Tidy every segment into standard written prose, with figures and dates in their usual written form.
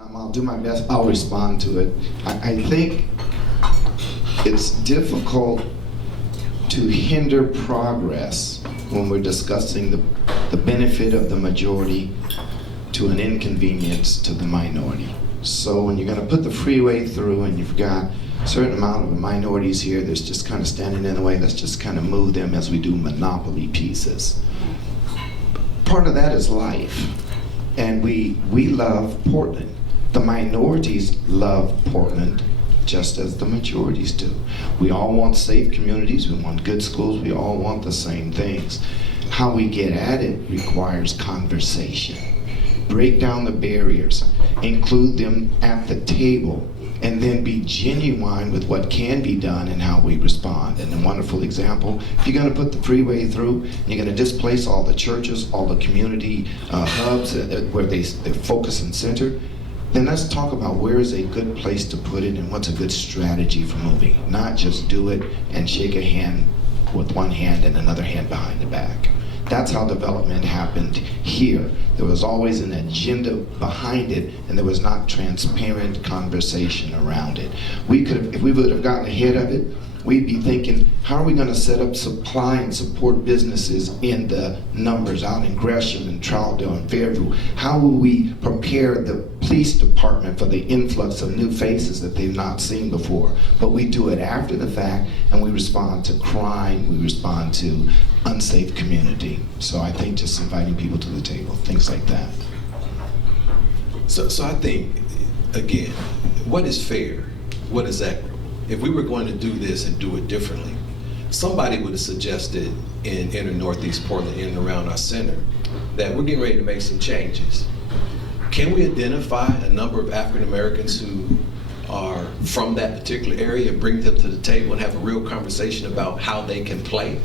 I'll do my best. I'll respond to it. I think it's difficult to hinder progress when we're discussing the benefit of the majority to an inconvenience to the minority. So when you're going to put the freeway through and you've got a certain amount of minorities here that's just kind of standing in the way, let's just kind of move them as we do monopoly pieces. Part of that is life. And we love Portland. The minorities love Portland just as the majorities do. We all want safe communities, we want good schools, we all want the same things. How we get at it requires conversation. Break down the barriers, include them at the table, and then be genuine with what can be done and how we respond. And a wonderful example, if you're going to put the freeway through, you're going to displace all the churches, all the community hubs where they focus and center, then let's talk about where is a good place to put it and what's a good strategy for moving. Not just do it and shake a hand with one hand and another hand behind the back. That's how development happened here. There was always an agenda behind it, and there was not transparent conversation around it. We could have, if we would have gotten ahead of it, we'd be thinking, how are we going to set up supply and support businesses in the numbers out in Gresham and Troutdale and Fairview? How will we prepare the police department for the influx of new faces that they've not seen before? But we do it after the fact, and we respond to crime, we respond to unsafe community. So I think just inviting people to the table, things like that. So I think, again, what is fair? What is equitable? If we were going to do this and do it differently, somebody would have suggested in inner Northeast Portland, in and around our center, that we're getting ready to make some changes. Can we identify a number of African Americans who are from that particular area and bring them to the table and have a real conversation about how they can play?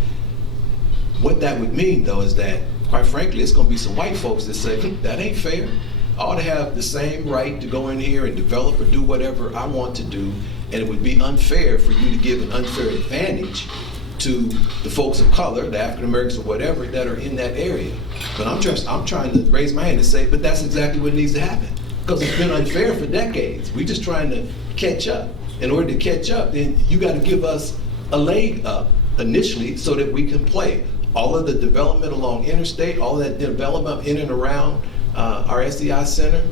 What that would mean, though, is that, quite frankly, it's going to be some white folks that say, that ain't fair. I ought to have the same right to go in here and develop or do whatever I want to do, and it would be unfair for you to give an unfair advantage to the folks of color, the African Americans or whatever, that are in that area. But I'm trying to raise my hand and say, but that's exactly what needs to happen. Because it's been unfair for decades. We're just trying to catch up. In order to catch up, then you got to give us a leg up initially so that we can play. All of the development along interstate, all that development in and around our SEI Center,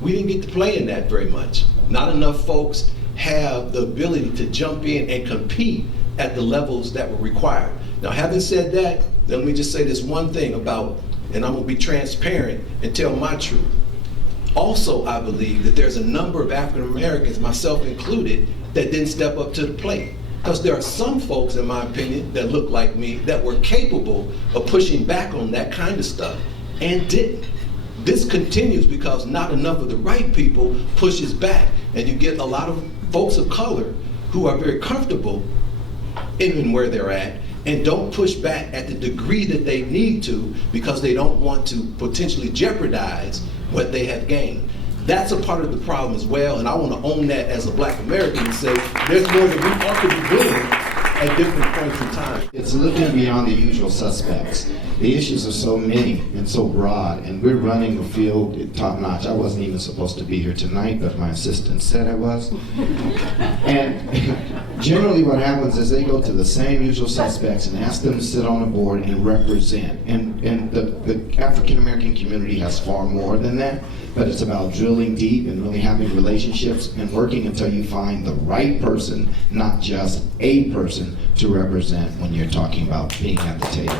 we didn't get to play in that very much. Not enough folks have the ability to jump in and compete at the levels that were required. Now, having said that, let me just say this one thing about, and I'm going to be transparent and tell my truth. Also, I believe that there's a number of African Americans, myself included, that didn't step up to the plate. Because there are some folks, in my opinion, that look like me, that were capable of pushing back on that kind of stuff and didn't. This continues because not enough of the right people pushes back, and you get a lot of folks of color who are very comfortable in where they're at and don't push back at the degree that they need to because they don't want to potentially jeopardize what they have gained. That's a part of the problem as well, and I want to own that as a Black American and say there's more that we ought to be doing at different points in time. It's looking beyond the usual suspects. The issues are so many and so broad, and we're running the field top notch. I wasn't even supposed to be here tonight, but my assistant said I was. And generally what happens is they go to the same usual suspects and ask them to sit on a board and represent. And the African American community has far more than that, but it's about drilling deep and really having relationships and working until you find the right person, not just a person, to represent when you're talking about being at the table.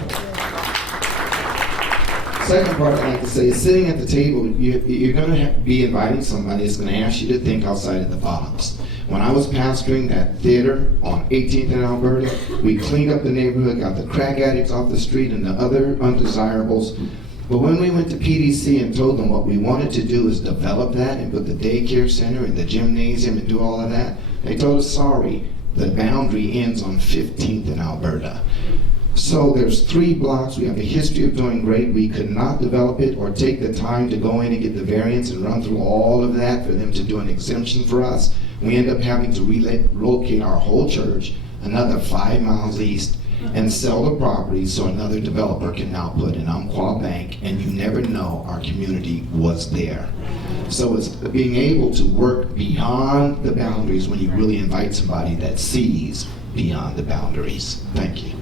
Second part I'd like to say is sitting at the table, you're going to be inviting somebody that's going to ask you to think outside of the box. When I was pastoring that theater on 18th and Alberta, we cleaned up the neighborhood, got the crack addicts off the street and the other undesirables. But when we went to PDC and told them what we wanted to do is develop that and put the daycare center and the gymnasium and do all of that, they told us, sorry, the boundary ends on 15th and Alberta. So there's 3 blocks. We have a history of doing great. We could not develop it or take the time to go in and get the variance and run through all of that for them to do an exemption for us. We end up having to relocate our whole church another 5 miles east and sell the property so another developer can now put an Umpqua Bank, and you never know, our community community was there. So it's being able to work beyond the boundaries when you really invite somebody that sees beyond the boundaries. Thank you.